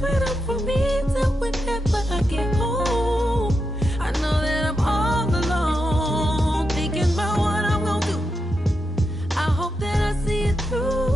just wait up for me till whenever I get home. I know that I'm all alone, thinking about what I'm gonna do. I hope that I see it through.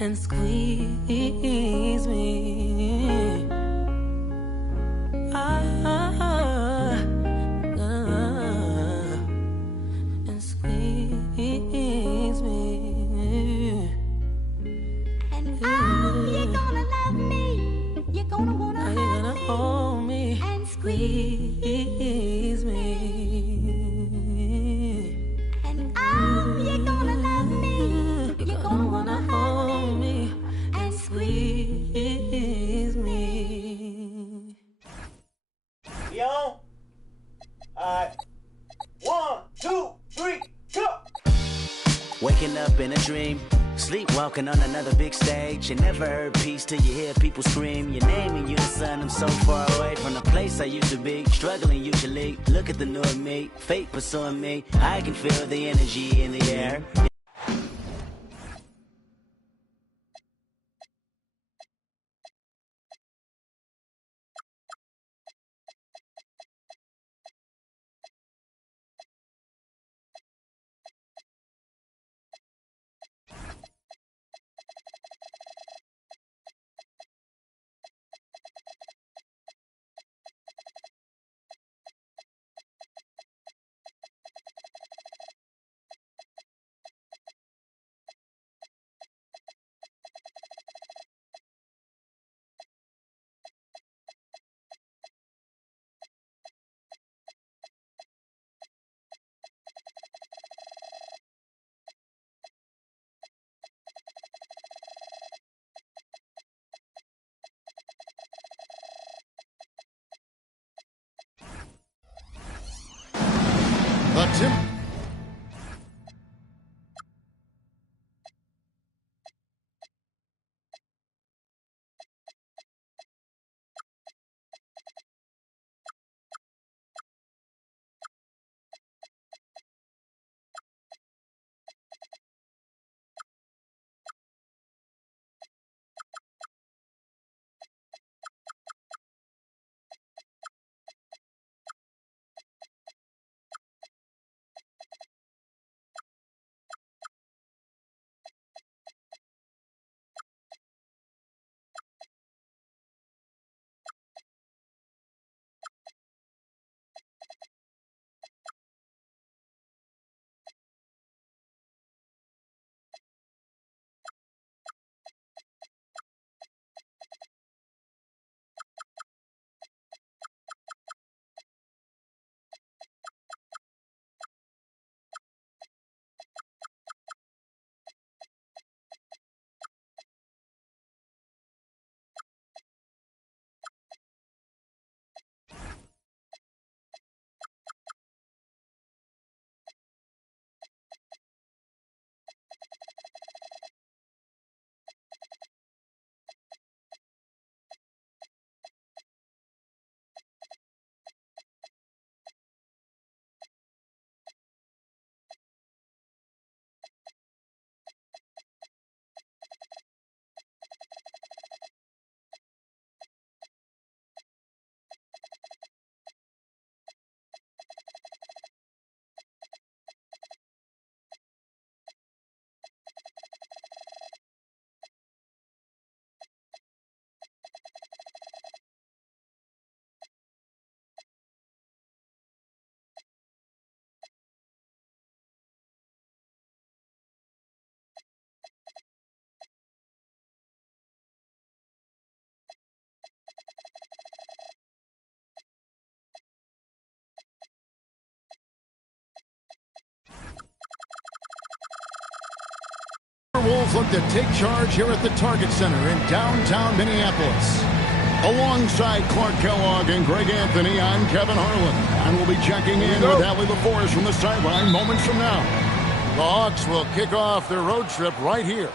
And squeeze me. And squeeze me. And you're gonna love me. You're gonna wanna hold me and squeeze me. And you're gonna love me. You're gonna wanna hold me and squeeze me. Yo, 1, 2, 3, go! Waking up in a dream, sleepwalking on another big stage. You never heard peace till you hear people scream your name and you the sun. I'm so far away from the place I used to be, struggling usually. Look at the new me, fate pursuing me. I can feel the energy in the air. Wolves look to take charge here at the Target Center in downtown Minneapolis. Alongside Clark Kellogg and Greg Anthony, I'm Kevin Harlan. And we'll be checking in with Allie LaForce from the sideline moments from now. The Hawks will kick off their road trip right here.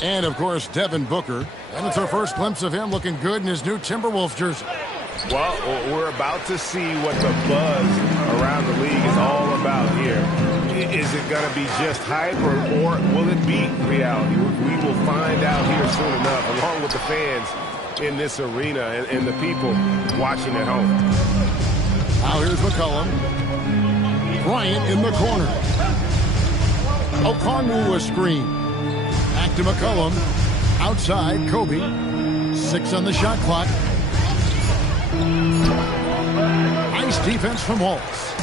And, of course, Devin Booker. And it's our first glimpse of him looking good in his new Timberwolves jersey. Well, we're about to see what the buzz around the league is all about here. Is it going to be just hype or will it be reality? We will find out here soon enough, along with the fans in this arena and the people watching at home. Now here's McCollum. Bryant in the corner. Okongwu a screen. Back to McCollum. Outside, Kobe. 6 on the shot clock. Nice defense from Wallace.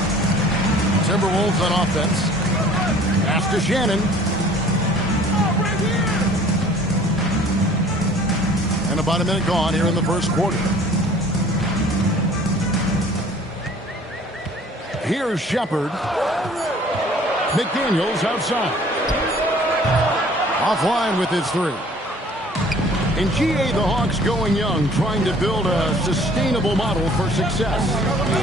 Timberwolves on offense. Pass to Shannon. And about a minute gone here in the first quarter. Here's Shepard. McDaniels outside. Offline with his 3. In GA, the Hawks going young, trying to build a sustainable model for success.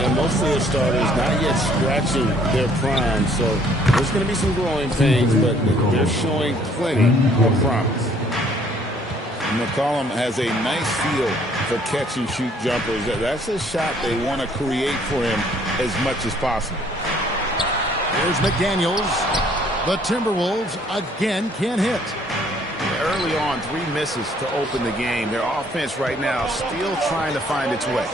Yeah, most of the starters not yet scratching their prime, so there's going to be some growing pains, but they're showing plenty of promise. McCollum has a nice feel for catch-and-shoot jumpers. That's a shot they want to create for him as much as possible. Here's McDaniels. The Timberwolves again can't hit. Early on, 3 misses to open the game. Their offense right now still trying to find its way.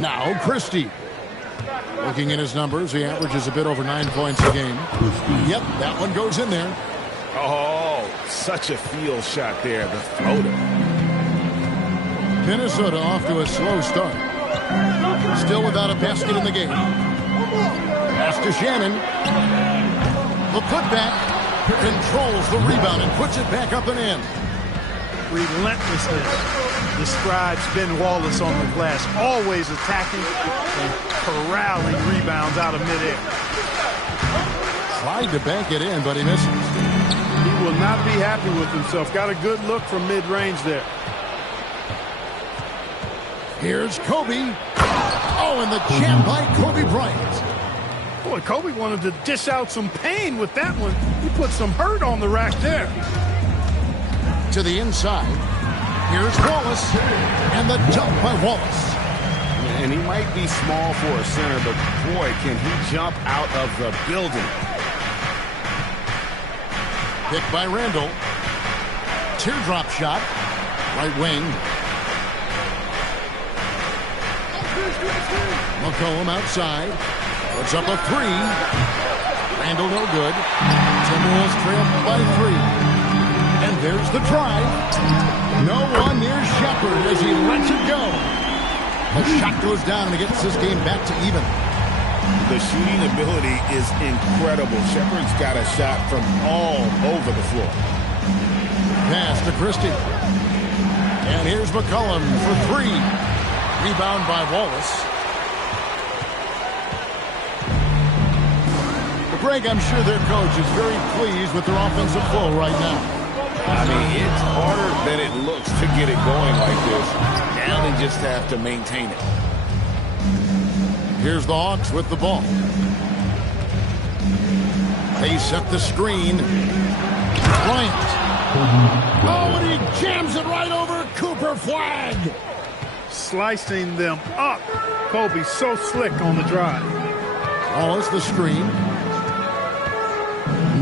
Now Christie. Looking at his numbers, he averages a bit over 9 points a game. Yep, that one goes in there. Oh, such a field shot there, the floater. Minnesota off to a slow start. Still without a basket in the game. Pass to Shannon. The putback controls the rebound and puts it back up and in. Relentlessness describes Ben Wallace on the glass, always attacking and corralling rebounds out of midair. Tried to bank it in, but he misses. He will not be happy with himself. Got a good look from mid-range there. Here's Kobe. Oh, and the jam by Kobe Bryant. Boy, Kobe wanted to dish out some pain with that one. He put some hurt on the rack there. To the inside. Here's Wallace. And the dunk by Wallace. And he might be small for a center, but boy, can he jump out of the building. Picked by Randall. Teardrop shot. Right wing. McCollum outside. Puts up a 3. Randall no good. Timberwolves trail by 3. And there's the drive. No one near Shepard as he lets it go. The shot goes down and he gets this game back to even. The shooting ability is incredible. Shepard's got a shot from all over the floor. Pass to Christie. And here's McCollum for 3. Rebound by Wallace. Greg, I'm sure their coach is very pleased with their offensive flow right now. I mean, it's harder than it looks to get it going like this. Now they just have to maintain it. Here's the Hawks with the ball. They set the screen. Bryant. Oh, and he jams it right over Cooper Flag. Slicing them up. Kobe so slick on the drive. Wallace the screen.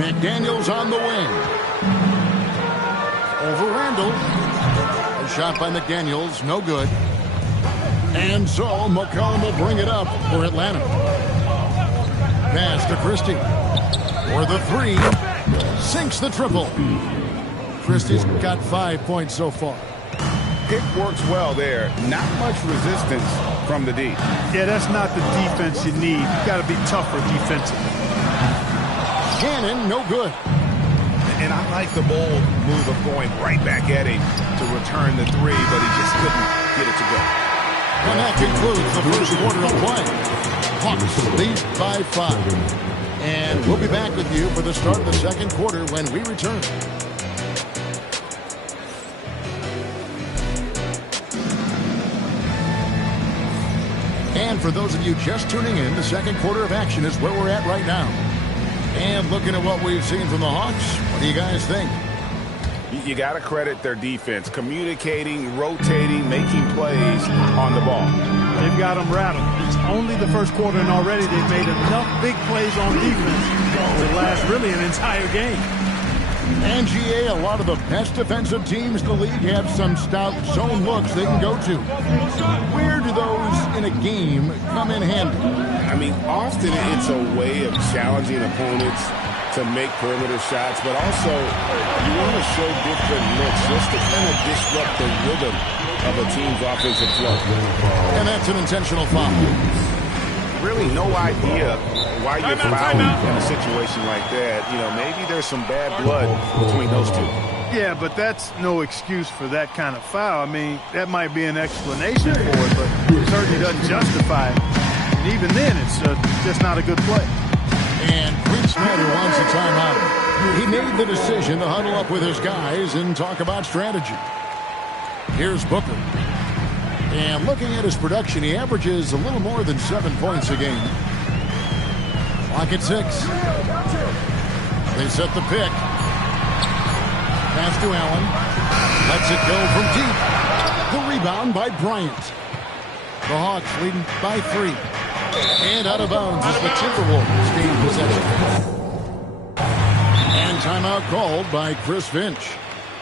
McDaniels on the wing. Over Randall. A shot by McDaniels, no good. And so McCollum will bring it up for Atlanta. Pass to Christie. For the 3. Sinks the triple. Christie's got 5 points so far. Pick works well there. Not much resistance from the D. Yeah, that's not the defense you need. You got to be tougher defensively. Shannon, no good. And I like the bold move of going right back at him to return the 3, but he just couldn't get it to go. And that concludes the first quarter of play. Hawks lead by 5. And we'll be back with you for the start of the second quarter when we return. And for those of you just tuning in, the second quarter of action is where we're at right now. And looking at what we've seen from the Hawks, what do you guys think? You got to credit their defense, communicating, rotating, making plays on the ball. They've got them rattled. It's only the first quarter, and already they've made enough big plays on defense to last really an entire game. And GA, a lot of the best defensive teams in the league have some stout zone looks they can go to. Where do those in a game come in handy? I mean, often it's a way of challenging opponents to make perimeter shots, but also you want to show different looks just to kind of disrupt the rhythm of a team's offensive flow. And that's an intentional foul. Really no idea why you're fouled in a situation like that. You know, maybe there's some bad blood between those two. Yeah, but that's no excuse for that kind of foul. I mean, that might be an explanation for it, but it certainly doesn't justify it. And even then, it's just not a good play. And Quinn Snyder wants a timeout. He made the decision to huddle up with his guys and talk about strategy. Here's Booker. And looking at his production, he averages a little more than 7 points a game. Clock at 6. They set the pick. Pass to Allen. Lets it go from deep. The rebound by Bryant. The Hawks leading by 3. And out of bounds as the Timberwolves gain possession. And timeout called by Chris Finch.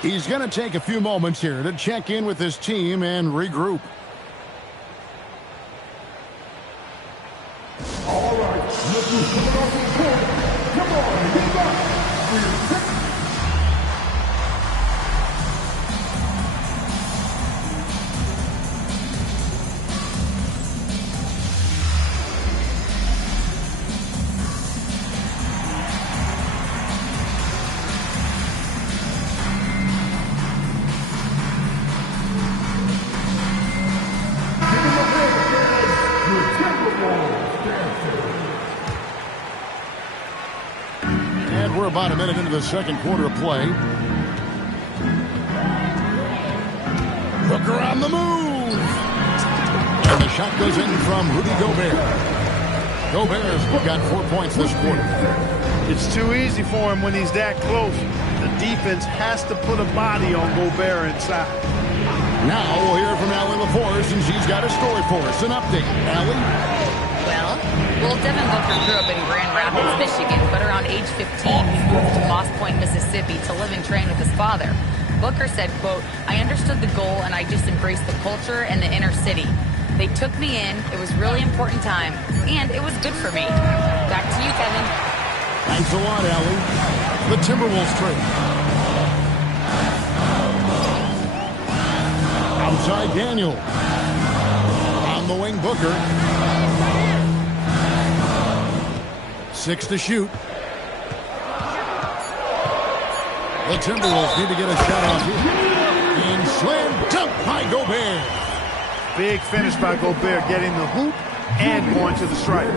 He's going to take a few moments here to check in with his team and regroup. All right, look who's coming off the court. Come on, get back. We're about a minute into the second quarter of play. Booker on the move. And the shot goes in from Rudy Gobert. Gobert's got 4 points this quarter. It's too easy for him when he's that close. The defense has to put a body on Gobert inside. Now we'll hear from Allie LaForce, and she's got a story for us. An update. Allie? Well, Devin Booker grew up in Grand Rapids, Michigan, but around age 15, he moved to Moss Point, Mississippi to live and train with his father. Booker said, quote, "I understood the goal and I just embraced the culture and the inner city. They took me in, it was really important time, and it was good for me." Back to you, Kevin. Thanks a lot, Allie. The Timberwolves trade. Outside Daniel. On the wing, Booker. 6 to shoot. The Timberwolves need to get a shot off here. And slam dunk by Gobert. Big finish by Gobert, getting the hoop and going to the stripe.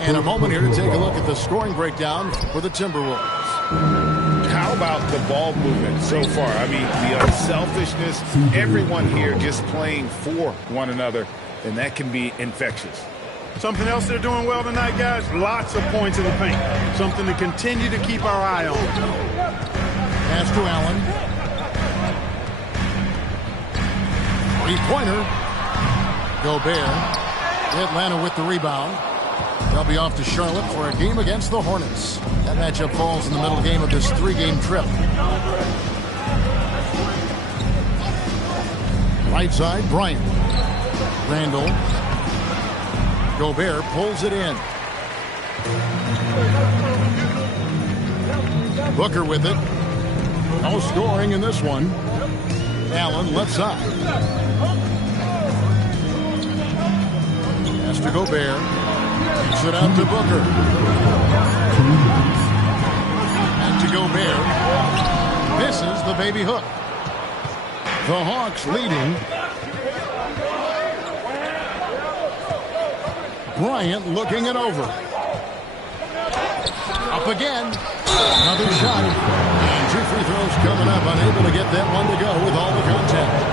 And a moment here to take a look at the scoring breakdown for the Timberwolves. How about the ball movement so far? I mean, the unselfishness, everyone here just playing for one another, and that can be infectious. Something else they're doing well tonight, guys, lots of points in the paint. Something to continue to keep our eye on. Pass to Allen. Three-pointer. Gobert. Atlanta with the rebound. They'll be off to Charlotte for a game against the Hornets. That matchup falls in the middle game of this 3-game trip. Right side, Bryant. Randall. Gobert pulls it in. Booker with it. No scoring in this one. Allen left side. Pass to Gobert. Kicks it out to Booker. And to Gobert. Misses the baby hook. The Hawks leading. Bryant looking it over. Up again. Another shot. And 2 free throws coming up. Unable to get that one to go with all the contact.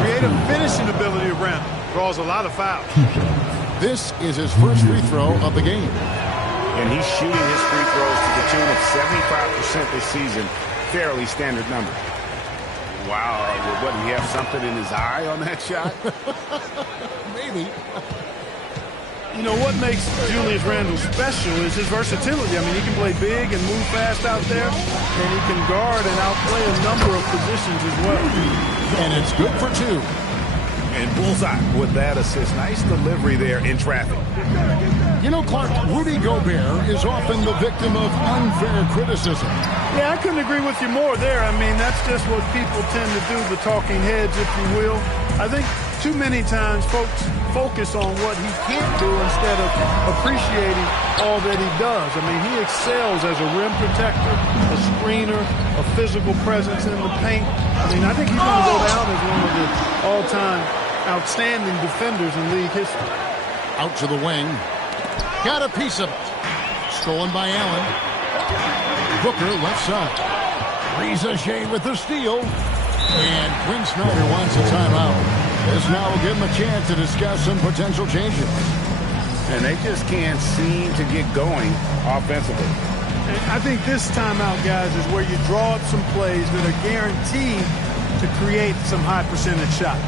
creative finishing ability of Randall draws a lot of fouls. This is his first free throw of the game. And he's shooting his free throws to the tune of 75% this season. Fairly standard number. Wow, what, did he have something in his eye on that shot? Maybe. You know, what makes Julius Randle special is his versatility. I mean, he can play big and move fast out there, and he can guard and outplay a number of positions as well. And it's good for 2. And bullseye with that assist. Nice delivery there in traffic. You know, Clark, Rudy Gobert is often the victim of unfair criticism. Yeah, I couldn't agree with you more there. I mean, that's just what people tend to do, the talking heads, if you will. I think too many times folks focus on what he can't do instead of appreciating all that he does. I mean, he excels as a rim protector, a screener, a physical presence in the paint. I mean, I think he's going to go down as one of the all-time outstanding defenders in league history. Out to the wing. Got a piece of it. Stolen by Allen. Booker left side. Reza Shea with the steal. And Quinn Snyder wants a timeout. This now will give him a chance to discuss some potential changes. And they just can't seem to get going offensively. And I think this timeout, guys, is where you draw up some plays that are guaranteed to create some high percentage shots.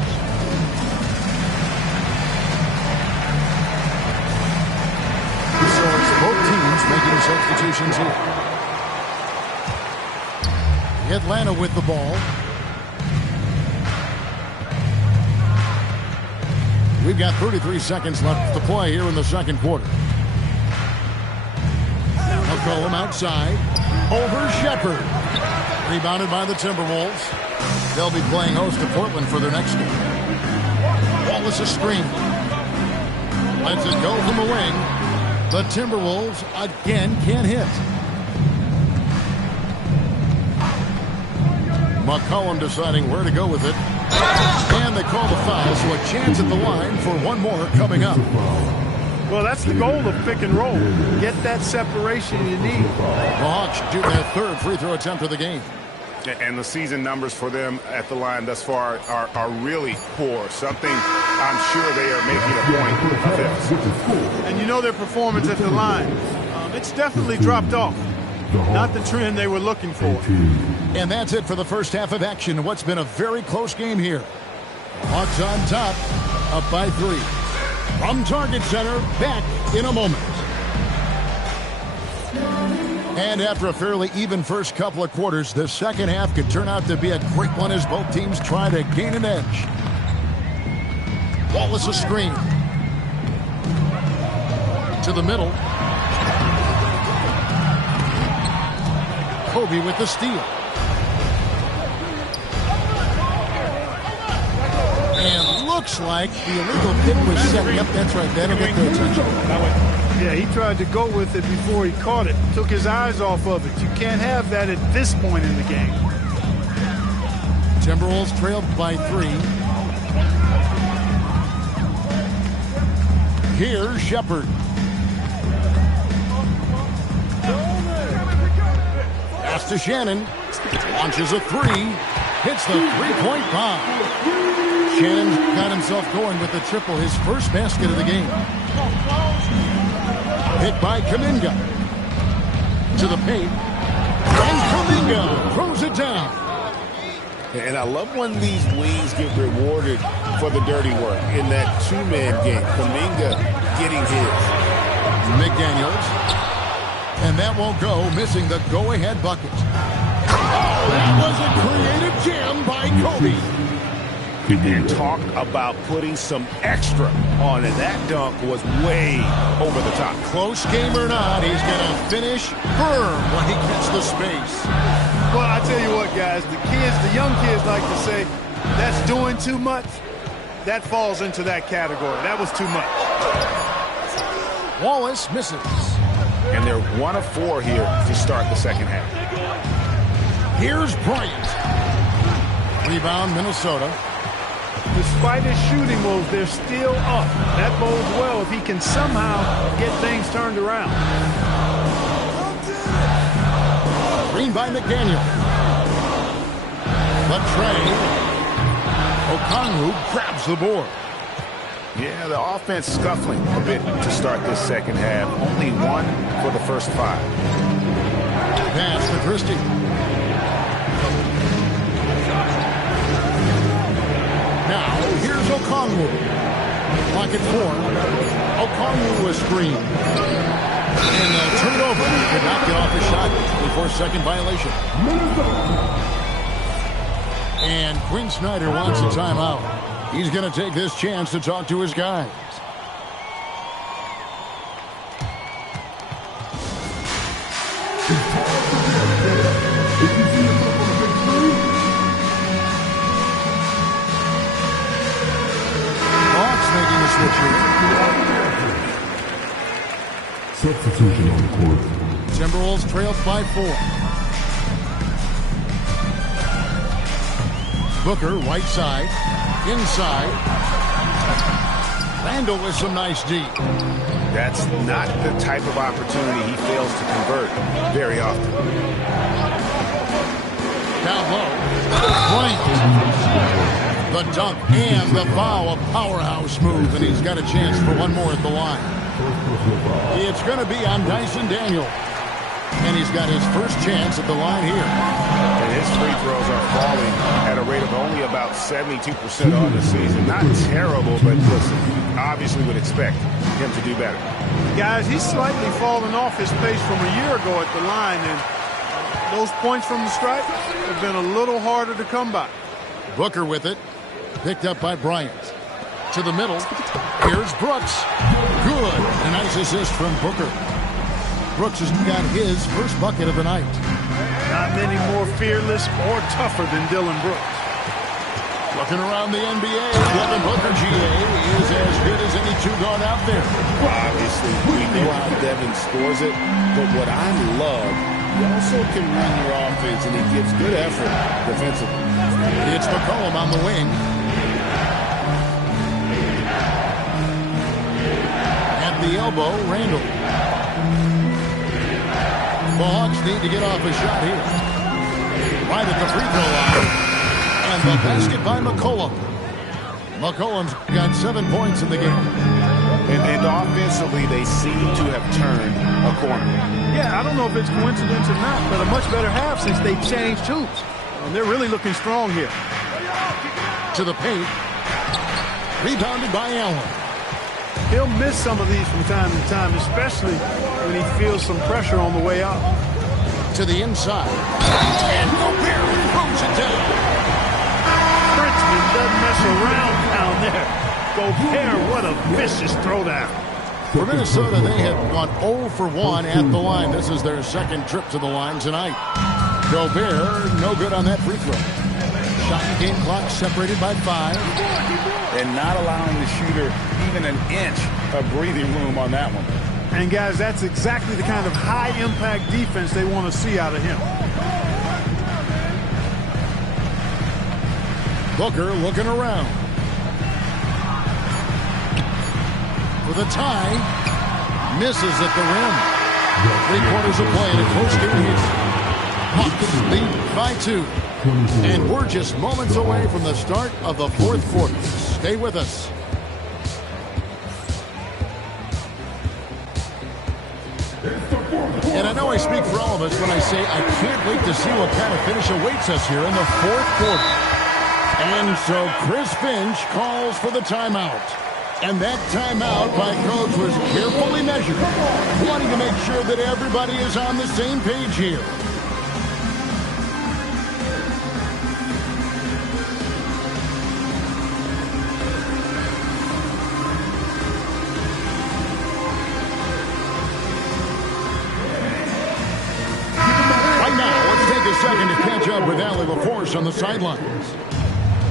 So it's both teams making substitutions here. Atlanta with the ball. We've got 33 seconds left to play here in the second quarter. McCollum outside. Over Shepherd. Rebounded by the Timberwolves. They'll be playing host to Portland for their next game. Wallace a screen. Lets it go from the wing. The Timberwolves again can't hit. McCollum deciding where to go with it. And they call the foul, so a chance at the line for one more coming up. Well, that's the goal of pick and roll. Get that separation you need. The Hawks do their third free throw attempt of the game. And the season numbers for them at the line thus far are really poor. Something I'm sure they are making a point of this. And you know their performance at the line. It's definitely dropped off. Not the trend they were looking for. And that's it for the first half of action. What's been a very close game here. Hawks on top, up by 3. From Target Center, back in a moment. And after a fairly even first couple of quarters, the second half could turn out to be a great one as both teams try to gain an edge. Wallace a screen. To the middle. Kobe with the steal. And looks like the illegal pick was set. Yep, that's right. That'll get their attention. Yeah, he tried to go with it before he caught it. Took his eyes off of it. You can't have that at this point in the game. Timberwolves trailed by 3. Here's Shepherd. Pass to Shannon. Launches a 3. Hits the three-point bomb. Shannon got himself going with the triple, his first basket of the game. Hit by Kuminga. To the paint. And Kuminga throws it down. And I love when these wings get rewarded for the dirty work in that two-man game. Kuminga getting his. McDaniels. And that won't go, missing the go-ahead bucket. Oh, that was a creative jam by Kobe. And talk about putting some extra on it. That dunk was way over the top. Close game or not, he's going to finish firm when he gets the space. Well, I tell you what, guys, the young kids like to say, that's doing too much. That falls into that category. That was too much. Wallace misses. And they're 1 of 4 here to start the second half. Here's Bryant. Rebound, Minnesota. Despite his shooting woes, they're still up. That bodes well if he can somehow get things turned around. Green by McDaniel. But Trey Okongwu grabs the board. Yeah, the offense scuffling a bit to start this second half. Only 1 for the first 5. Pass to Christie. Now, here's Okongwu. Clock at 4. Okongwu is screened. And turn it over. Could not get off his shot before second violation. And Quinn Snyder wants a timeout. He's going to take this chance to talk to his guys. Hawks making the switch here. Substitution on the court. Timberwolves trail by 4. Booker, right side. Inside. Randall with some nice D. That's not the type of opportunity he fails to convert very often. Down low. Bryant. The dunk and the foul. A powerhouse move, and he's got a chance for one more at the line. It's going to be on Dyson Daniel. And he's got his first chance at the line here. And his free throws are falling at a rate of only about 72% on the season. Not terrible, but listen, obviously would expect him to do better. Guys, he's slightly fallen off his pace from a year ago at the line, and those points from the stripe have been a little harder to come by. Booker with it. Picked up by Bryant. To the middle. Here's Brooks. Good. A nice assist from Booker. Brooks has got his first bucket of the night. Not many more fearless or tougher than Dylan Brooks. Looking around the NBA, Devin Booker, GA, is as good as any two-guard out there. Obviously, we know how Devin scores it, but what I love, he also can run your offense, and he gives good effort defensively. It's McCollum on the wing. At the elbow, Randall. The Hawks need to get off a shot here. Right at the free throw line. And the basket by McCollum. McCollum's got 7 points in the game. And offensively, they seem to have turned a corner. Yeah, I don't know if it's coincidence or not, but a much better half since they changed hoops. And they're really looking strong here. To the paint. Rebounded by Allen. He'll miss some of these from time to time, especially when he feels some pressure on the way out. To the inside. And Gobert throws it down. Frenchman doesn't mess around down there. Gobert, what a vicious throwdown. For Minnesota, they have gone 0 for 1 at the line. This is their second trip to the line tonight. Gobert, no good on that free throw. Shot and game clock separated by 5. And not allowing the shooter even an inch of breathing room on that one. And guys, that's exactly the kind of high-impact defense they want to see out of him. Booker looking around. For the tie. Misses at the rim. 3 quarters of play and a close game here. Hawks lead by 2. And we're just moments away from the start of the 4th quarter. Stay with us. And I know I speak for all of us when I say I can't wait to see what kind of finish awaits us here in the 4th quarter. And so Chris Finch calls for the timeout. And that timeout by Coach was carefully measured, wanting to make sure that everybody is on the same page here. Second to catch up with Allie LaForce on the sidelines.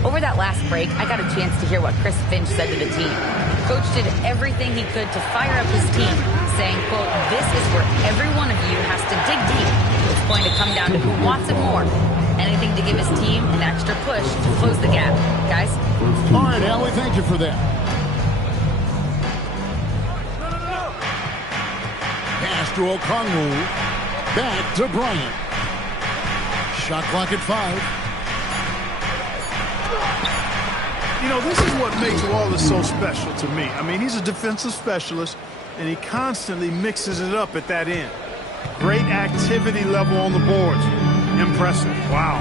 Over that last break, I got a chance to hear what Chris Finch said to the team. Coach did everything he could to fire up his team, saying, quote, "This is where every one of you has to dig deep. It's going to come down to who wants it more. Anything to give his team an extra push to close the gap. Guys?" All right, Allie, thank you for that. Pass to Okongwu. Back to Bryant. Shot clock at 5. You know, this is what makes Wallace so special to me. I mean, he's a defensive specialist, and he constantly mixes it up at that end. Great activity level on the boards. Impressive. Wow.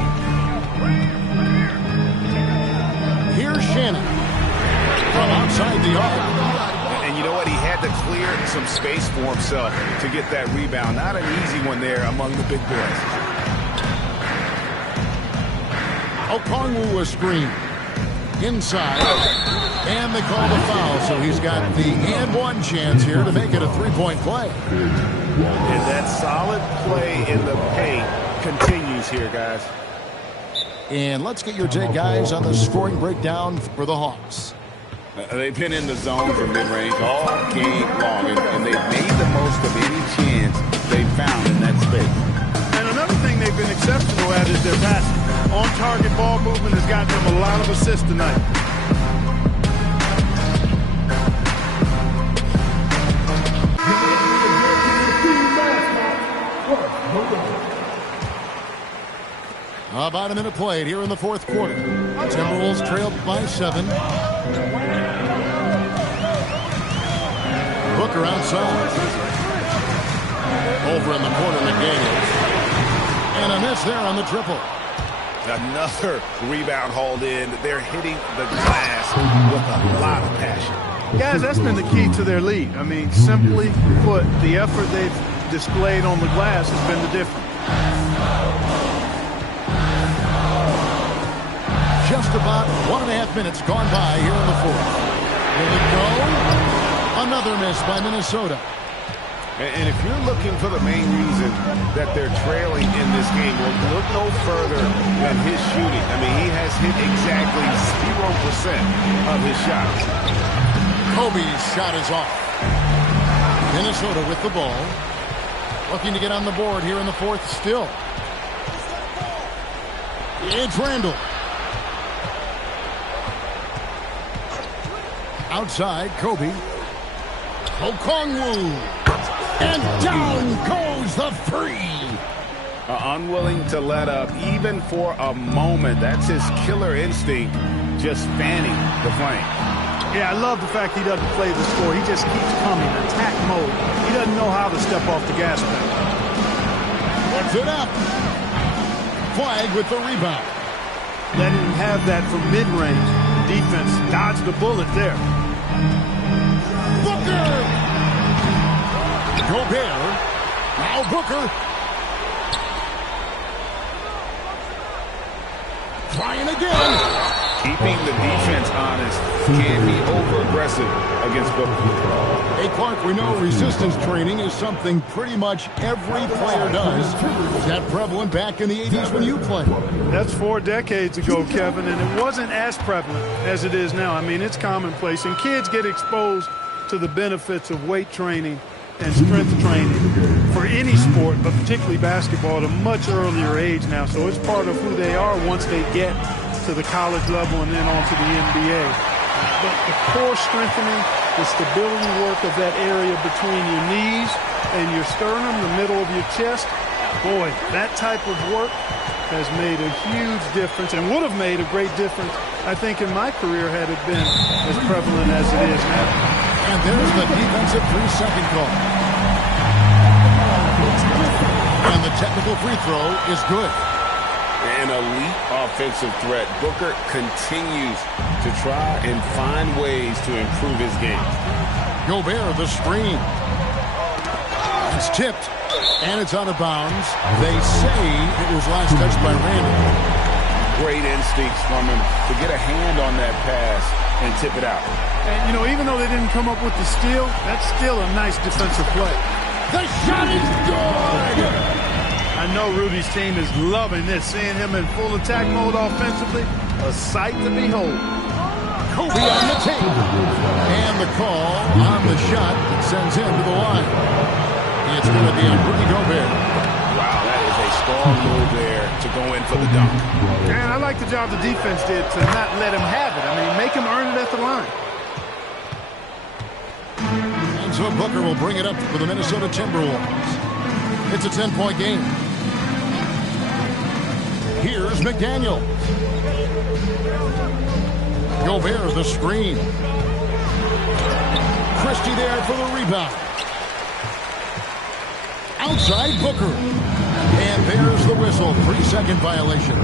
Here's Shannon from outside the arc. And you know what? He had to clear some space for himself to get that rebound. Not an easy one there among the big boys. Okongwu a screen. Inside. And they call the foul, so he's got the and one chance here to make it a three-point play. And that solid play in the paint continues here, guys. And let's get your take, guys, on the scoring breakdown for the Hawks. They've been in the zone for mid-range all game long, and they've made the most of any chance they found in that space. And another thing they've been exceptional at is their passing. On-target ball movement has gotten them a lot of assists tonight. About a minute played here in the fourth quarter. Timberwolves trailed by 7. Booker outside. Over in the corner, McDaniels. And a miss there on the triple. Another rebound hauled in. They're hitting the glass with a lot of passion. Guys, that's been the key to their lead. I mean, simply put, the effort they've displayed on the glass has been the difference. Just about 1.5 minutes gone by here in the fourth. Will it go? Another miss by Minnesota. And if you're looking for the main reason that they're trailing in this game, well, look no further than his shooting. I mean, he has hit exactly 0% of his shots. Kobe's shot is off. Minnesota with the ball. Looking to get on the board here in the fourth still. It's Randall. Outside, Kobe. Okongwu. And down goes the three. Unwilling to let up even for a moment. That's his killer instinct, just fanning the flame. Yeah, I love the fact he doesn't play the score. He just keeps coming, attack mode. He doesn't know how to step off the gas pedal. Puts it up. Flag with the rebound. Letting him have that from mid-range. Defense dodged the bullet there. Booker! Gobert. Now Booker. Trying again. Keeping the defense honest can be over-aggressive against Booker. Hey, Clark, we know resistance training is something pretty much every player does. Was that prevalent back in the 80s when you played? That's 4 decades ago, Kevin, and it wasn't as prevalent as it is now. I mean, it's commonplace, and kids get exposed to the benefits of weight training and strength training for any sport, but particularly basketball, at a much earlier age now. So it's part of who they are once they get to the college level and then on to the NBA. But the core strengthening, the stability work of that area between your knees and your sternum, the middle of your chest, boy, that type of work has made a huge difference and would have made a great difference, I think, in my career had it been as prevalent as it is now. And there's the defensive 3-second call. And the technical free throw is good. An elite offensive threat. Booker continues to try and find ways to improve his game. Gobert, the screen. It's tipped, and it's out of bounds. They say it was last touched by Randall. Great instincts from him to get a hand on that pass and tip it out. And, you know, even though they didn't come up with the steal, that's still a nice defensive play. The shot is good! I know Rudy's team is loving this, seeing him in full attack mode offensively. A sight to behold. Kobe on the tape. And the call on the shot that sends him to the line. It's going to be on Rudy Gobert. Wow, that is a strong move there to go in for the dunk. And I like the job the defense did to not let him have it. I mean, make him earn it at the line. And so Booker will bring it up for the Minnesota Timberwolves. It's a 10-point game. Here's McDaniel. Gobert the screen. Christie there for the rebound. Outside Booker. And there's the whistle. 3-second violation.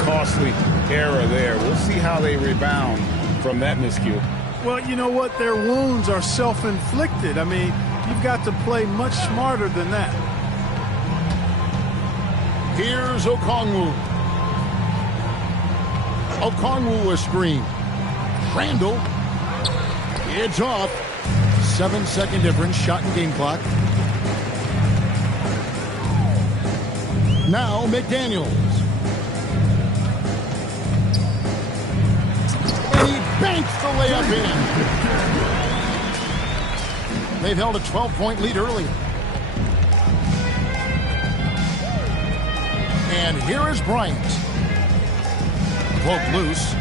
Costly error there. We'll see how they rebound from that miscue. Well, you know what? Their wounds are self-inflicted. I mean, you've got to play much smarter than that. Here's Okongwu. Okongwu a screen. Randall. It's off. 7-second difference. Shot and game clock. Now McDaniels. And he banks the layup in. They've held a 12-point lead earlier. And here is Bryant. Poke loose.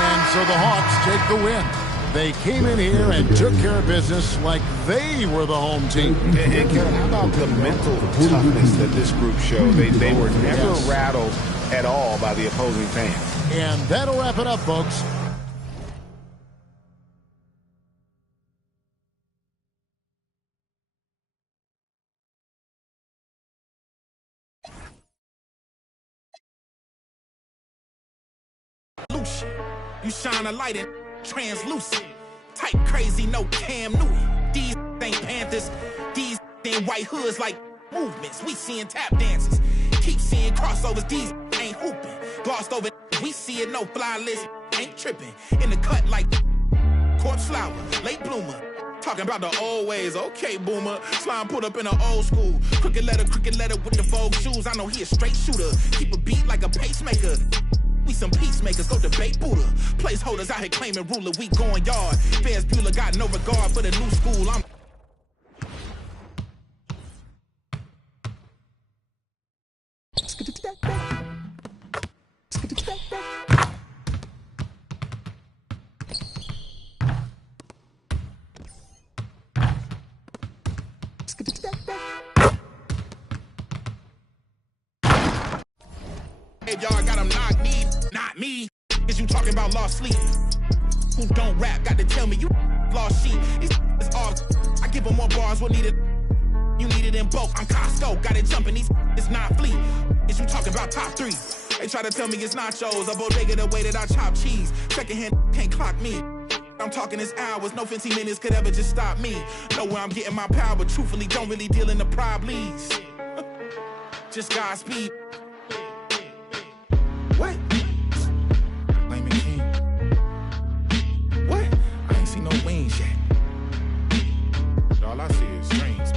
And so the Hawks take the win. They came in here and took care of business like they were the home team. And Kevin, how about the mental toughness that this group showed? They were never rattled at all by the opposing fans. And that'll wrap it up, folks. You shine a light in translucent. Type crazy, no Cam Newton. These ain't Panthers. These ain't white hoods like movements. We seeing tap dances. Keep seeing crossovers. These ain't hooping. Glossed over. We see it, no fly list. Ain't tripping. In the cut like corpse flower. Late bloomer. Talking about the old ways. Okay, boomer. Slime put up in an old school. Crooked letter with the Vogue shoes. I know he a straight shooter. Keep a beat like a pacemaker. We some peacemakers, go debate Buddha. Placeholders out here claiming ruler, we going yard. Fairs Bueller got no regard for the new school. I'm y'all got them knocked me, not me. Is you talking about lost sleep? Who don't rap, got to tell me you lost sheep. It's all, I give them more bars, what needed? You need it in bulk, I'm Costco, got it jumping, it's not fleet. Is you talking about top 3? They try to tell me it's nachos, a bodega the way that I chop cheese. Secondhand can't clock me. I'm talking this hours, no 15 minutes could ever just stop me. Know where I'm getting my power, but truthfully don't really deal in the problems. Just Godspeed. What? Flaming King. What? I ain't seen no wings yet. All I see is strings.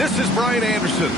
This is Brian Anderson.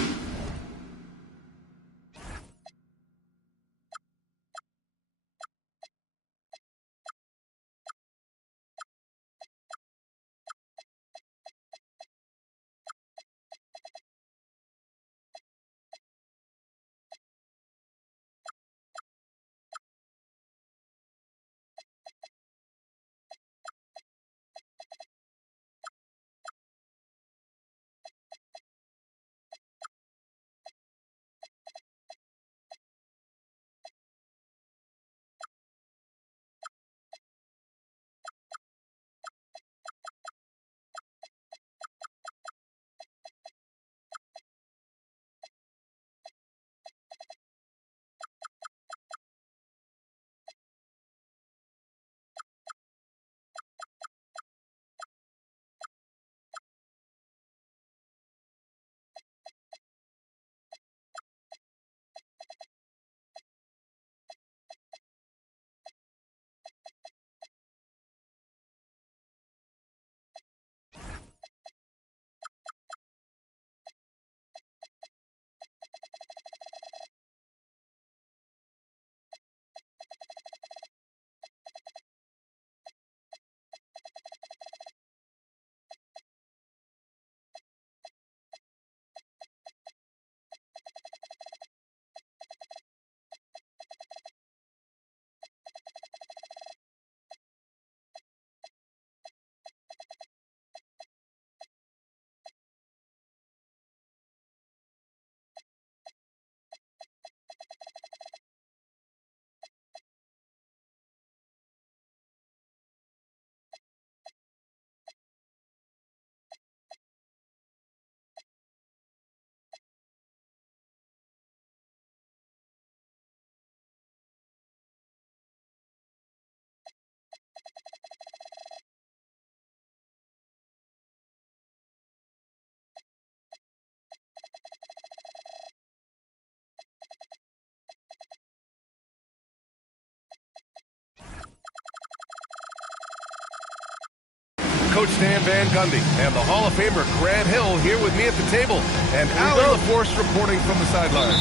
Coach Dan Van Gundy and the Hall of Famer Grant Hill here with me at the table, and Allie LaForce reporting from the sideline.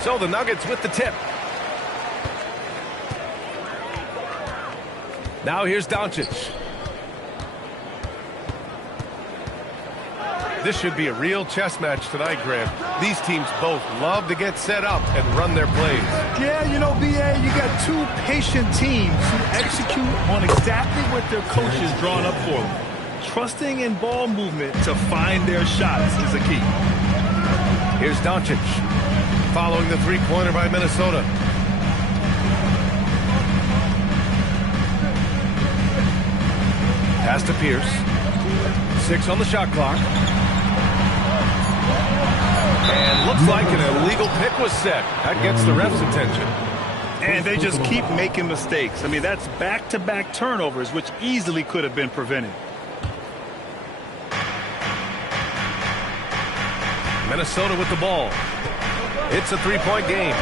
So the Nuggets with the tip. Now here's Doncic. This should be a real chess match tonight, Grant. These teams both love to get set up and run their plays. Yeah, you know, B.A., you got two patient teams who execute on exactly what their coaches drawn up for them. Trusting in ball movement to find their shots is a key. Here's Doncic, following the three-pointer by Minnesota. Pass to Pierce. 6 on the shot clock. And looks like an illegal pick was set. That gets the ref's attention. And they just keep making mistakes. I mean, that's back-to-back turnovers, which easily could have been prevented. Minnesota with the ball. It's a three-point game.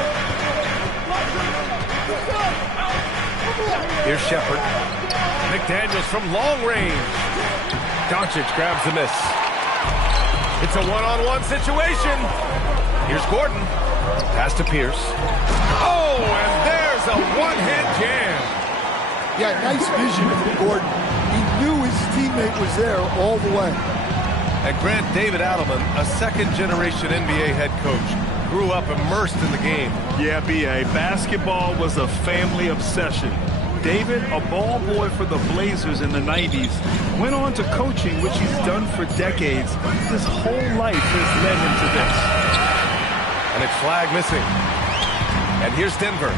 Here's Shepherd. McDaniels from long range. Doncic grabs the miss. It's a one-on-one situation. Here's Gordon. Pass to Pierce. Oh, and there's a one-hand jam. Yeah, nice vision from Gordon. He knew his teammate was there all the way. And Grant, David Adelman, a second-generation NBA head coach, grew up immersed in the game. Yeah, B.A., basketball was a family obsession. David, a ball boy for the Blazers in the 90s, went on to coaching, which he's done for decades. His whole life has led him to this. And it's flag missing. And here's Denver.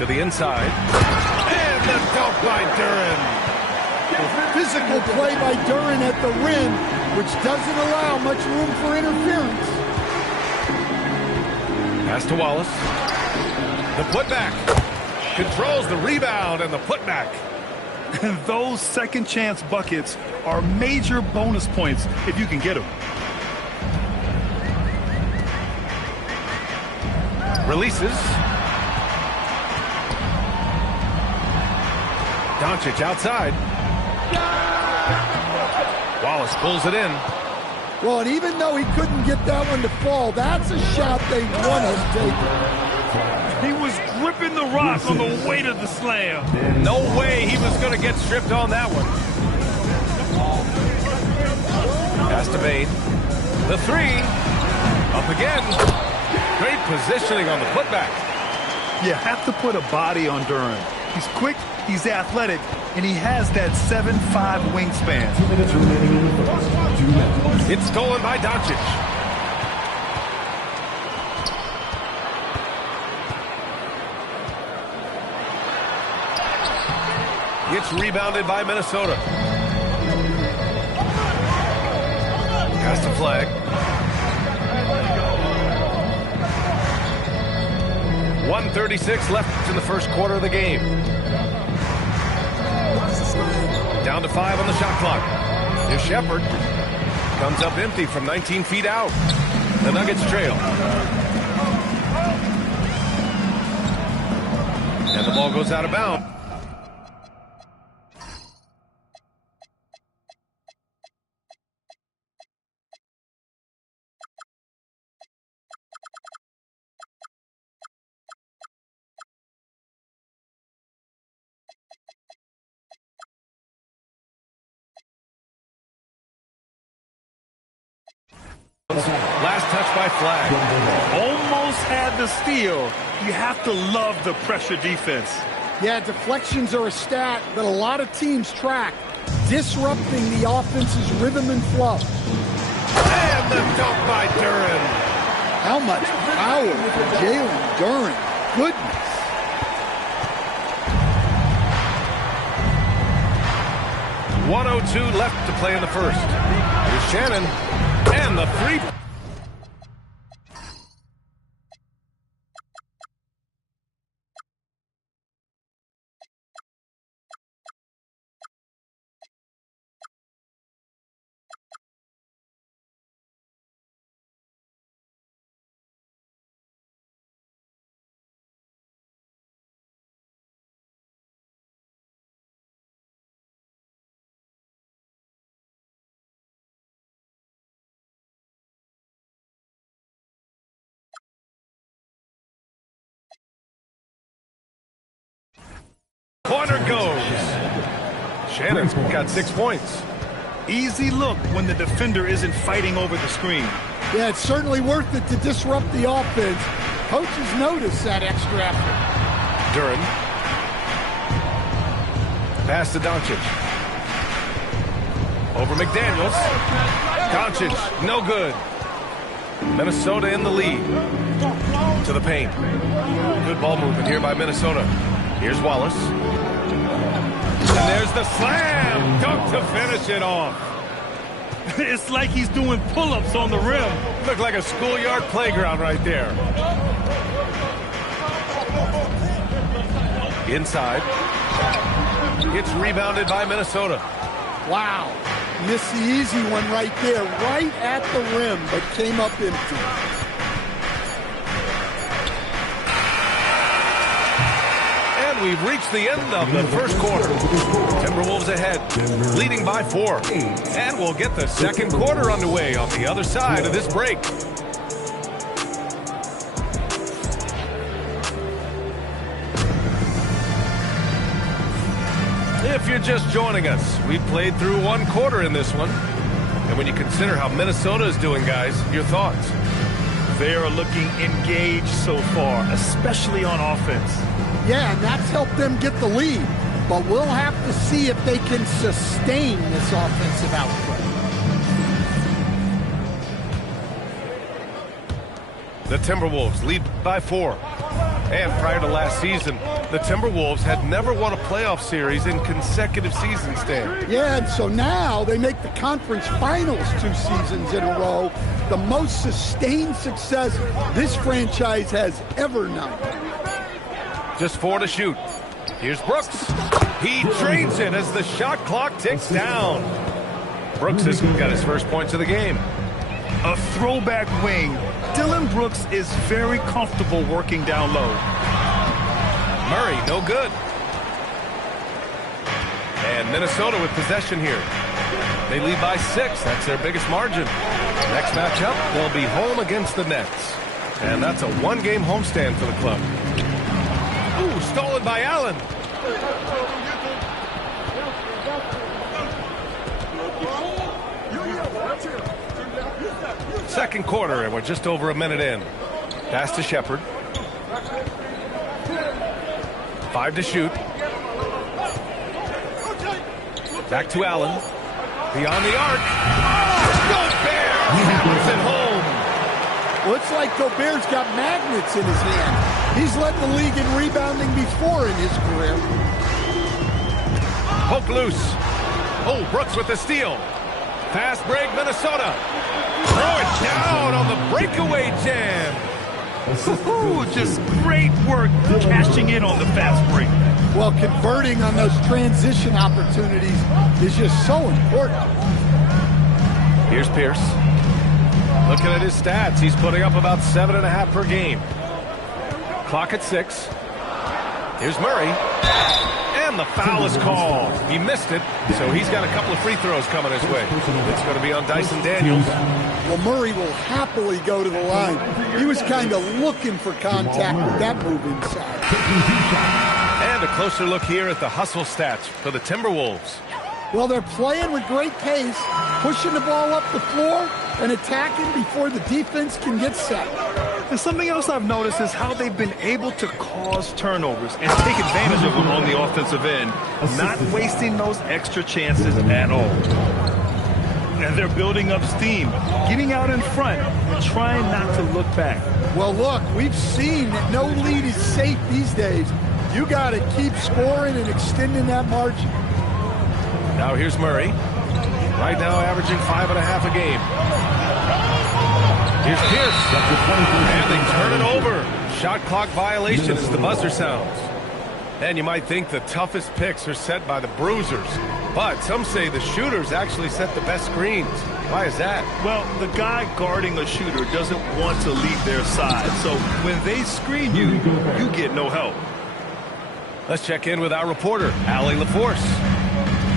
To the inside. And the dunk by Duren. Physical play by Duren at the rim, which doesn't allow much room for interference. Pass to Wallace. The putback. Controls the rebound and the putback. Those second chance buckets are major bonus points if you can get them. Releases. Doncic outside. Wallace pulls it in. Well, and even though he couldn't get that one to fall, that's a shot they want to take. He was gripping the rock on the weight of the slam. No way he was going to get stripped on that one. Pass to Bane. The three. Up again. Great positioning on the putback. You have to put a body on Duren. He's quick, he's athletic, and he has that 7'5" wingspan. 2 minutes remaining in the first. 2 minutes. It's stolen by Doncic. It's rebounded by Minnesota. Pass to Flag. 1:36 left in the first quarter of the game. Down to 5 on the shot clock. Here's Shepherd. Comes up empty from 19 feet out. The Nuggets trail. And the ball goes out of bounds. Last touch by Flag. Almost had the steal. You have to love the pressure defense. Yeah, deflections are a stat that a lot of teams track, disrupting the offense's rhythm and flow. And the dunk by Duren. How much power for Jalen Duren. Goodness. .102 left to play in the first. Here's Shannon. And the three. Pointer goes. Shannon's got 6 points. Easy look when the defender isn't fighting over the screen. Yeah, it's certainly worth it to disrupt the offense. Coaches notice that extra effort. Duren. Pass to Doncic. Over McDaniels. Doncic, no good. Minnesota in the lead. To the paint. Good ball movement here by Minnesota. Here's Wallace. And there's the slam. Dunk to finish it off. It's like he's doing pull-ups on the rim. Looked like a schoolyard playground right there. Inside. It's rebounded by Minnesota. Wow. Missed the easy one right there, right at the rim, but came up empty. We've reached the end of the first quarter. Timberwolves ahead, leading by 4. And we'll get the second quarter underway on the other side of this break. If you're just joining us, we played through 1 quarter in this one. And when you consider how Minnesota is doing, guys, your thoughts? They are looking engaged so far, especially on offense. Yeah, and that's helped them get the lead. But we'll have to see if they can sustain this offensive output. The Timberwolves lead by 4. And prior to last season, the Timberwolves had never won a playoff series in consecutive seasons, Dan. Yeah, and so now they make the conference finals 2 seasons in a row. The most sustained success this franchise has ever known. Just 4 to shoot. Here's Brooks. He drains it as the shot clock ticks down. Brooks has got his first points of the game. A throwback wing. Dillon Brooks is very comfortable working down low. Murray, no good. And Minnesota with possession here. They lead by 6. That's their biggest margin. Next matchup, they'll be home against the Nets. And that's a one-game homestand for the club. Ooh, stolen by Allen. Second quarter, and we're just over a minute in. Pass to Shepard. 5 to shoot. Back to Allen. Beyond the arc. Gobert hammers it home. Well, it's like Gobert's got magnets in his hand. He's led the league in rebounding before in his career. Poke loose. Oh, Brooks with the steal. Fast break, Minnesota. Throw it down on the breakaway jam. Ooh, just great work cashing in on the fast break. Well, converting on those transition opportunities is just so important. Here's Pierce. Looking at his stats, he's putting up about 7.5 per game. Clock at 6. Here's Murray. And the foul is called. He missed it, so he's got a couple of free throws coming his way. It's going to be on Dyson Daniels. Well, Murray will happily go to the line. He was kind of looking for contact with that move inside. And a closer look here at the hustle stats for the Timberwolves. Well, they're playing with great pace, pushing the ball up the floor and attacking before the defense can get set. And something else I've noticed is how they've been able to cause turnovers and take advantage of them on the offensive end, not wasting those extra chances at all. And they're building up steam, getting out in front, and trying not to look back. Well, look, we've seen that no lead is safe these days. You got to keep scoring and extending that margin. Now here's Murray. Right now averaging 5.5 a game. Here's Pierce. And they turn it over. Shot clock violation as the buzzer sounds. And you might think the toughest picks are set by the bruisers. But some say the shooters actually set the best screens. Why is that? Well, the guy guarding a shooter doesn't want to leave their side. So when they screen you, you get no help. Let's check in with our reporter, Allie LaForce.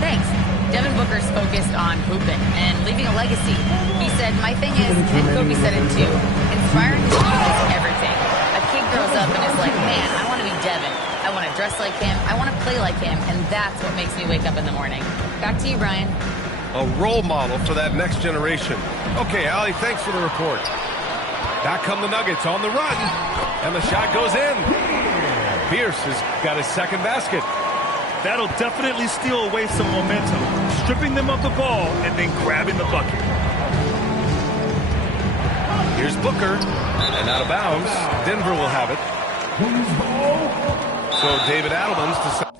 Thanks. Devin Booker's focused on hooping and leaving a legacy. He said, my thing is, and Kobe said it too, inspiring his youth is everything. A kid grows up and is like, man, I want to be Devin. I want to dress like him. I want to play like him. And that's what makes me wake up in the morning. Back to you, Brian. A role model for that next generation. Okay, Allie, thanks for the report. Back come the Nuggets on the run. And the shot goes in. Pierce has got his second basket. That'll definitely steal away some momentum, stripping them of the ball and then grabbing the bucket. Here's Booker, and out of bounds. Denver will have it. So David Adelman's to...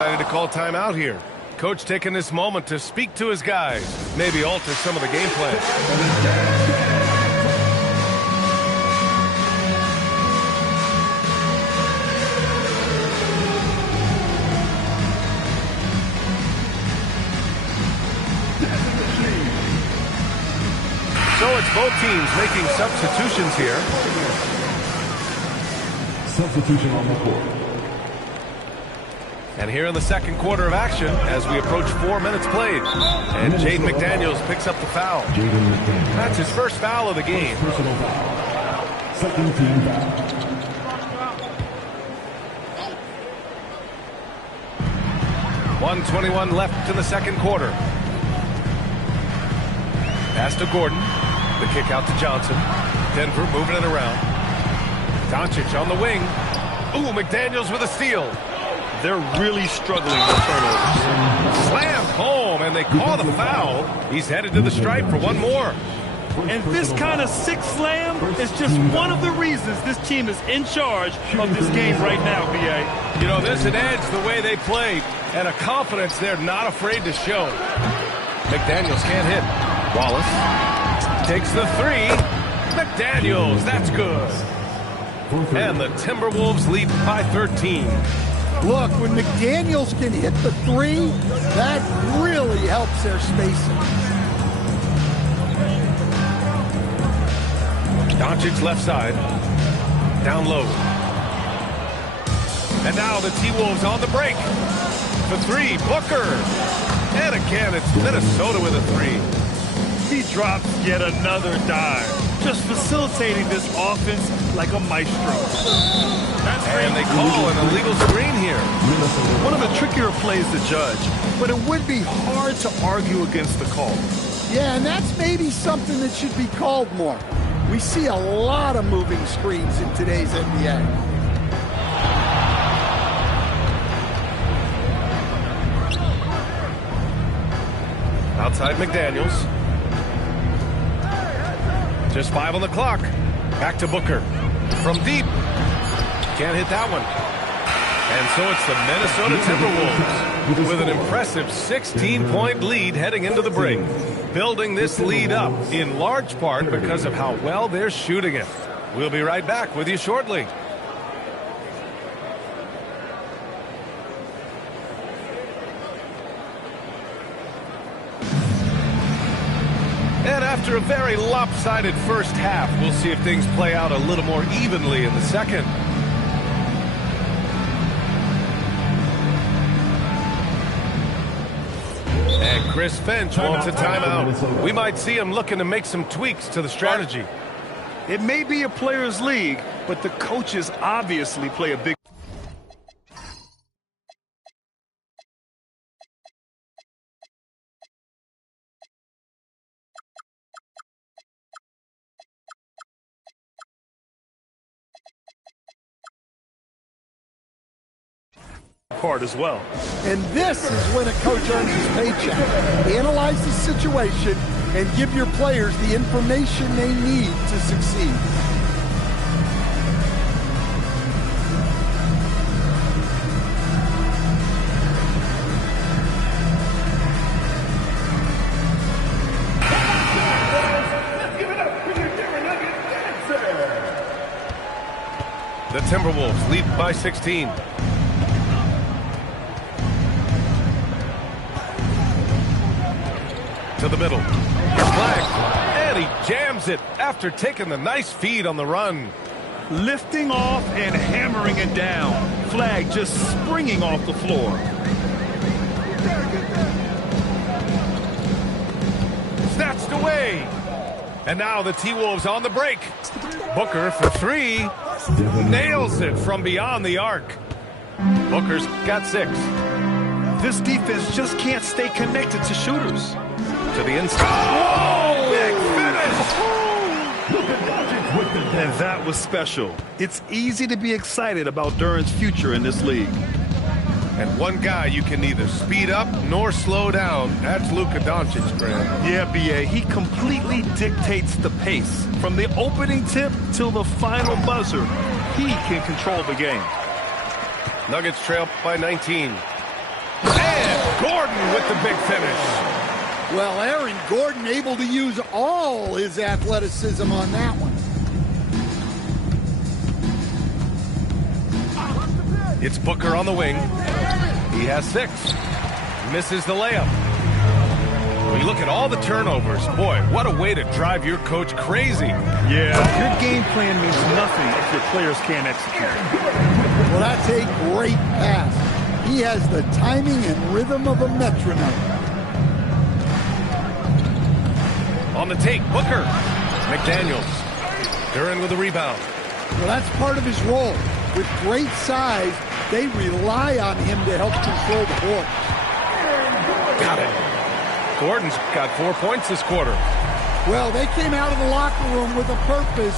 Decided to call timeout here. Coach taking this moment to speak to his guys, maybe alter some of the game plan. So it's both teams making substitutions here. Substitution on the court. And here in the second quarter of action, as we approach 4 minutes played, and Jaden McDaniels picks up the foul. That's his first foul of the game. Personal foul. Second team foul. .121 left in the second quarter. Pass to Gordon. The kick out to Johnson. Denver moving it around. Doncic on the wing. Ooh, McDaniels with a steal. They're really struggling with turnovers. Slammed home, and they call the foul. He's headed to the stripe for one more. And this kind of sick slam is just one of the reasons this team is in charge of this game right now, B.A. You know, there's an edge the way they play, and a confidence they're not afraid to show. McDaniels can't hit. Wallace takes the three. McDaniels, that's good. And the Timberwolves lead by 13. Look, when McDaniels can hit the three, that really helps their spacing. Doncic left side. Down low. And now the T-Wolves on the break. For three, Booker. And again, it's Minnesota with a three. He drops yet another dive, just facilitating this offense like a maestro. And they call an illegal screen here. One of the trickier plays to judge, but it would be hard to argue against the call. Yeah, and that's maybe something that should be called more. We see a lot of moving screens in today's NBA. Outside McDaniels. Just 5 on the clock. Back to Booker. From deep. Can't hit that one. And so it's the Minnesota Timberwolves with an impressive 16-point lead heading into the break. Building this lead up in large part because of how well they're shooting it. We'll be right back with you shortly. And after a very lopsided first half, we'll see if things play out a little more evenly in the second. And Chris Finch wants a timeout. We might see him looking to make some tweaks to the strategy. It may be a players' league, but the coaches obviously play a big part as well. And this is when a coach earns his paycheck. Analyze the situation and give your players the information they need to succeed. The Timberwolves lead by 16. To the middle. Flag. And he jams it after taking the nice feed on the run. Lifting off and hammering it down. Flag just springing off the floor. Snatched away. And now the T-Wolves on the break. Booker for three. Nails it from beyond the arc. Booker's got 6. This defense just can't stay connected to shooters. To the inside. Oh, big finish! And that was special. It's easy to be excited about Duren's future in this league. And one guy you can neither speed up nor slow down. That's Luka Doncic, Graham. Yeah, B.A. He completely dictates the pace. From the opening tip till the final buzzer, he can control the game. Nuggets trail by 19. And Gordon with the big finish. Well, Aaron Gordon able to use all his athleticism on that one. It's Booker on the wing. He has 6. Misses the layup. When you look at all the turnovers, boy, what a way to drive your coach crazy. Yeah, your game plan means nothing if your players can't execute. Well, that's a great pass. He has the timing and rhythm of a metronome. On the take, Booker. McDaniels. Duren with the rebound. Well, that's part of his role. With great size, they rely on him to help control the board. Got it. Gordon's got 4 points this quarter. Well, they came out of the locker room with a purpose.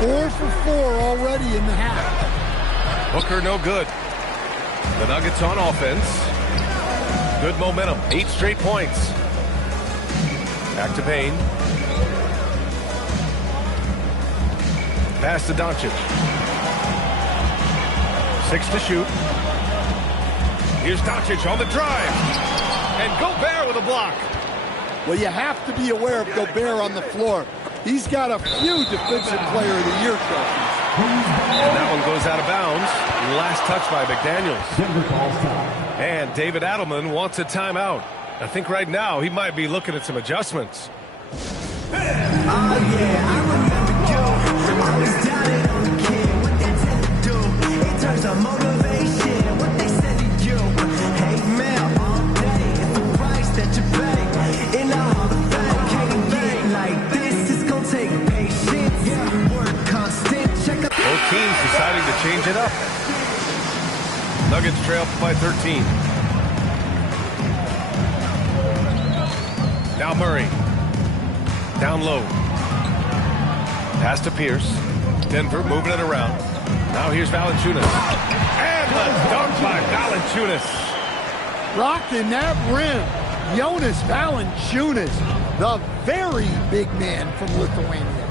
4 for 4 already in the half. Booker no good. The Nuggets on offense. Good momentum. 8 straight points. Back to Payne. Pass to Doncic. 6 to shoot. Here's Doncic on the drive. And Gobert with a block. Well, you have to be aware of Gobert on the floor. He's got a few Defensive Player of the Year trophies. And that one goes out of bounds. Last touch by McDaniels. And David Adelman wants a timeout. I think right now he might be looking at some adjustments. Oh, yeah, I remember you. I was down on the kid. What they tend to do in terms of motivation. What they said to you. Hate mail all day. It's the price that you pay. In the Hall of Fame, can't get like this. It's gonna take patience. Work constant. Check up. Both teams deciding to change it up. Nuggets trail by 13. Now Murray. Down low. Pass to Pierce. Denver moving it around. Now here's Valanciunas. And the dunk by Valanciunas. Rocking that rim. Jonas Valanciunas, the very big man from Lithuania.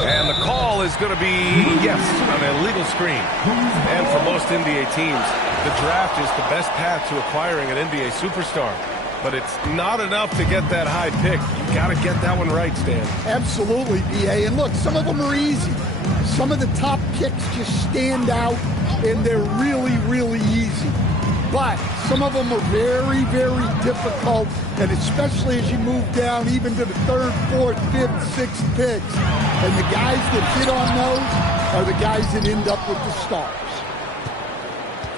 And the call is going to be, yes, an illegal screen. And for most NBA teams, the draft is the best path to acquiring an NBA superstar. But it's not enough to get that high pick. You got to get that one right, Stan. Absolutely, B.A. And look, some of them are easy. Some of the top picks just stand out, and they're really, really easy. But some of them are very, very difficult, and especially as you move down even to the 3rd, 4th, 5th, 6th picks. And the guys that hit on those are the guys that end up with the stars.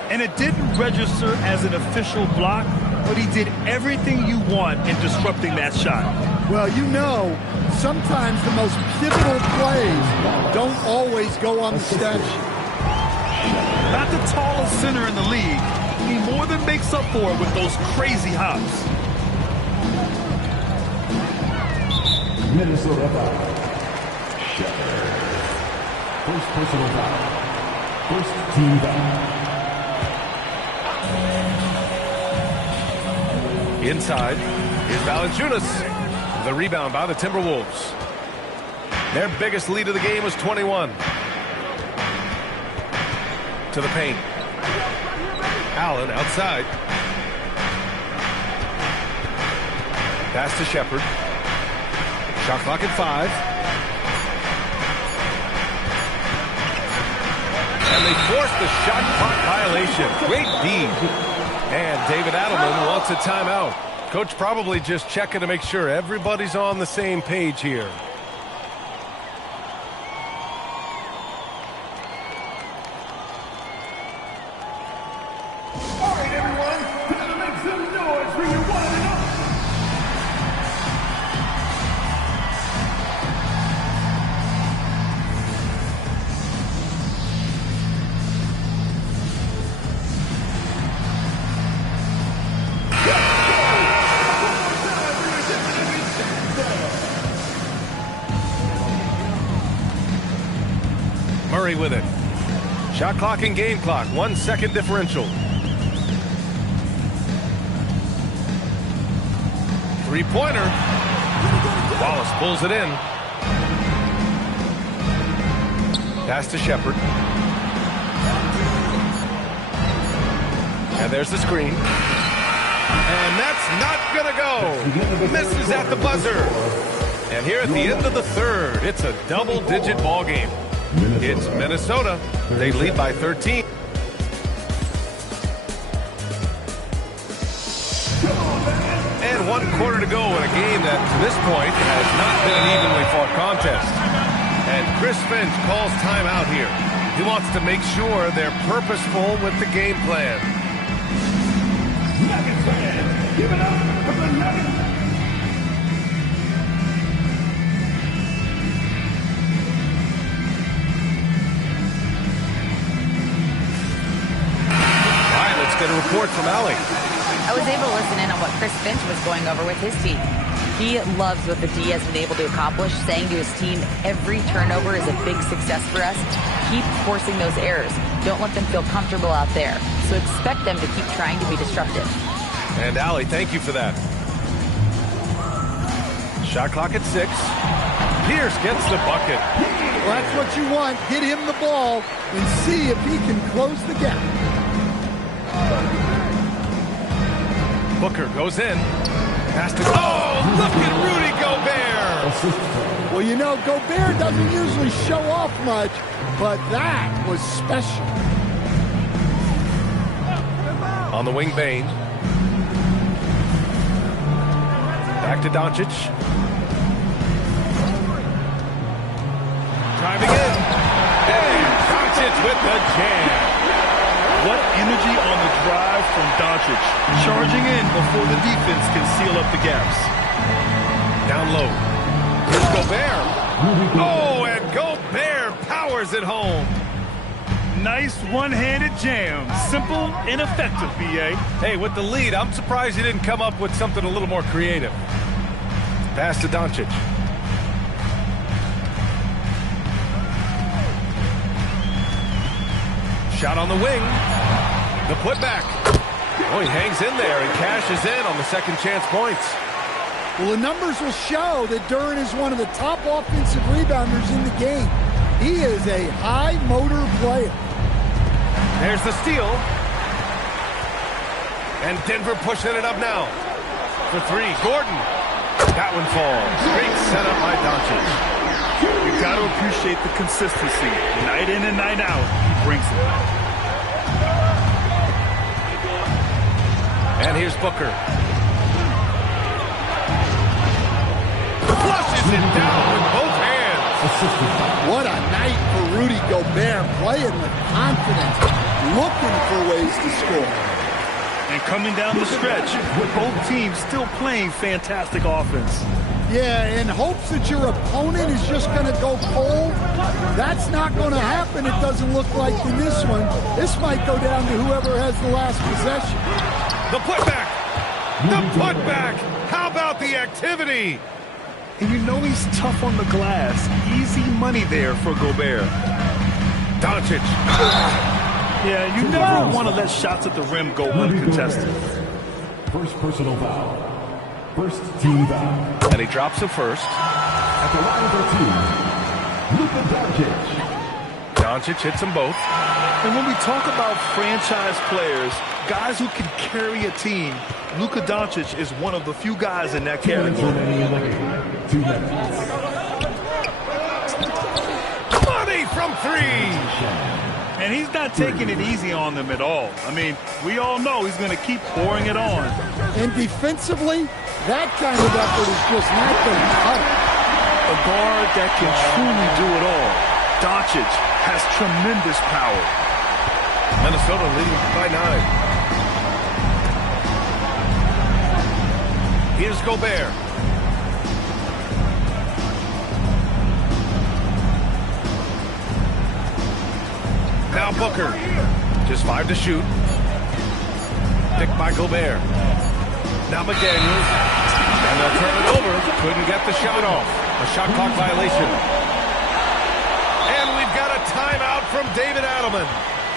And it didn't register as an official block, but he did everything you want in disrupting that shot. Well, you know, sometimes the most pivotal plays don't always go on the stat sheet. Not the tallest center in the league, he more than makes up for it with those crazy hops. Minnesota foul. Shepherd. First personal foul. First team foul. Inside, here's Valanciunas. The rebound by the Timberwolves. Their biggest lead of the game was 21. To the paint. Allen outside. Pass to Shepherd. Shot clock at 5. And they forced the shot clock violation. Great D. And David Adelman wants a timeout. Coach probably just checking to make sure everybody's on the same page here. All right, everyone. Time to make some noise for your one and all. Murray with it. Shot clock and game clock. 1 second differential. Three-pointer. Wallace pulls it in. Pass to Shepherd. And there's the screen. And that's not going to go. Misses at the buzzer. And here at the end of the 3rd, it's a double-digit ball game. It's Minnesota. They lead by 13. And 1 quarter to go in a game that, to this point, has not been an evenly fought contest. And Chris Finch calls timeout here. He wants to make sure they're purposeful with the game plan. Nuggets fans, give it up for the Nuggets. Get a report from Allie. I was able to listen in on what Chris Finch was going over with his team. He loves what the D has been able to accomplish, saying to his team, every turnover is a big success for us. Keep forcing those errors. Don't let them feel comfortable out there. So expect them to keep trying to be disruptive. And Allie, thank you for that. Shot clock at 6. Pierce gets the bucket. Well, that's what you want. Get him the ball and see if he can close the gap. Booker goes in. Has to go. Oh, look at Rudy Gobert. Well, Well, you know, Gobert doesn't usually show off much, but that was special. On the wing, Bane. Back to Doncic. Driving in. And Doncic with the jam. What energy on the drive from Doncic. Charging in before the defense can seal up the gaps. Down low. Here's Gobert. Oh, and Gobert powers it home. Nice one-handed jam. Simple and effective, B.A. Hey, with the lead, I'm surprised he didn't come up with something a little more creative. Pass to Doncic. Shot on the wing. The putback. Oh, he hangs in there and cashes in on the second chance points. Well, the numbers will show that Duren is one of the top offensive rebounders in the game. He is a high-motor player. There's the steal. And Denver pushing it up now. For three, Gordon. That one falls. Great setup by Doncic. You got to appreciate the consistency. Night in and night out, he brings it. And here's Booker. Flushes it down with both hands. What a night for Rudy Gobert, playing with confidence, looking for ways to score. And coming down the stretch, with both teams still playing fantastic offense. Yeah, in hopes that your opponent is just going to go cold. That's not going to happen, it doesn't look like in this one. This might go down to whoever has the last possession. The putback! The putback! How about the activity? And you know he's tough on the glass. Easy money there for Gobert. Doncic. Yeah, you never want to let shots at the rim go uncontested. First personal foul. First team foul. And he drops it first. At the line for two, Luka Doncic. Doncic hits them both. And when we talk about franchise players, guys who can carry a team, Luka Doncic is one of the few guys in that category. 2 minutes. Money from three. And he's not taking it easy on them at all. I mean, we all know he's going to keep pouring it on. And defensively, that kind of effort is just not going to cut it. A guard that can truly do it all. Doncic has tremendous power. Minnesota leading by 9. Here's Gobert. Now Booker. Just 5 to shoot. Picked by Gobert. Now McDaniels. And they'll turn it over. Couldn't get the shot off. A shot clock violation. And we've got a timeout from David Adelman.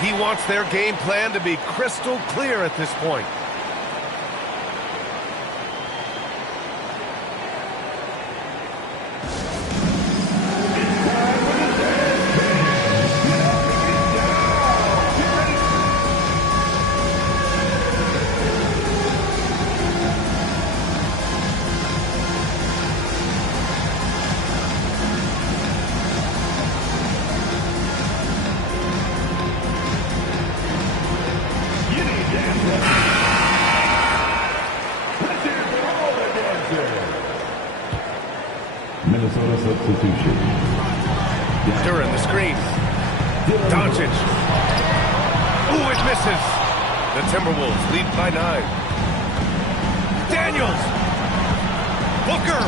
He wants their game plan to be crystal clear at this point. Minnesota substitution. Duren the screen. Doncic. Ooh, it misses. The Timberwolves lead by 9. Daniels. Booker.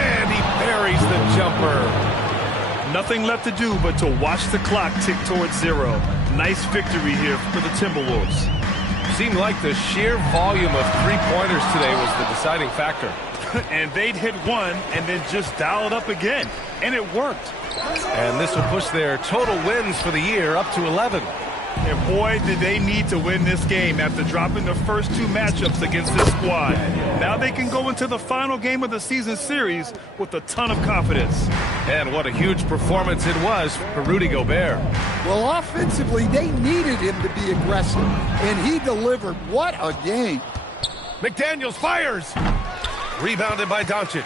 And he buries the jumper. Nothing left to do but to watch the clock tick towards 0. Nice victory here for the Timberwolves. Seemed like the sheer volume of three-pointers today was the deciding factor. And they'd hit one and then just dial it up again. And it worked. And this will push their total wins for the year up to 11. And boy, did they need to win this game after dropping the first 2 matchups against this squad. Now they can go into the final game of the season series with a ton of confidence. And what a huge performance it was for Rudy Gobert. Well, offensively, they needed him to be aggressive, and he delivered. What a game. McDaniels fires. Rebounded by Doncic.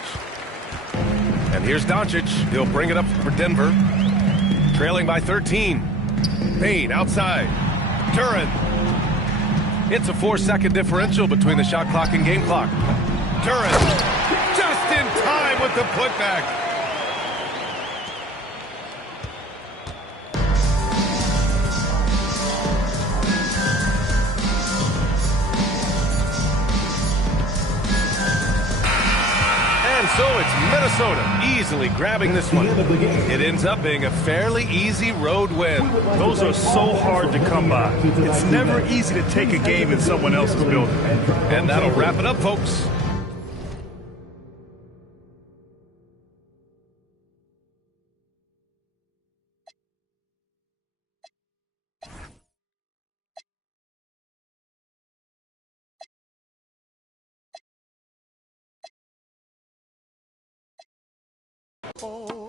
And here's Doncic. He'll bring it up for Denver. Trailing by 13. Payne outside. Turin. It's a 4-second differential between the shot clock and game clock. Turin just in time with the putback. And so it's Minnesota easily grabbing this one. It ends up being a fairly easy road win. Those are so hard to come by. It's never easy to take a game in someone else's building. And that'll wrap it up, folks. Oh.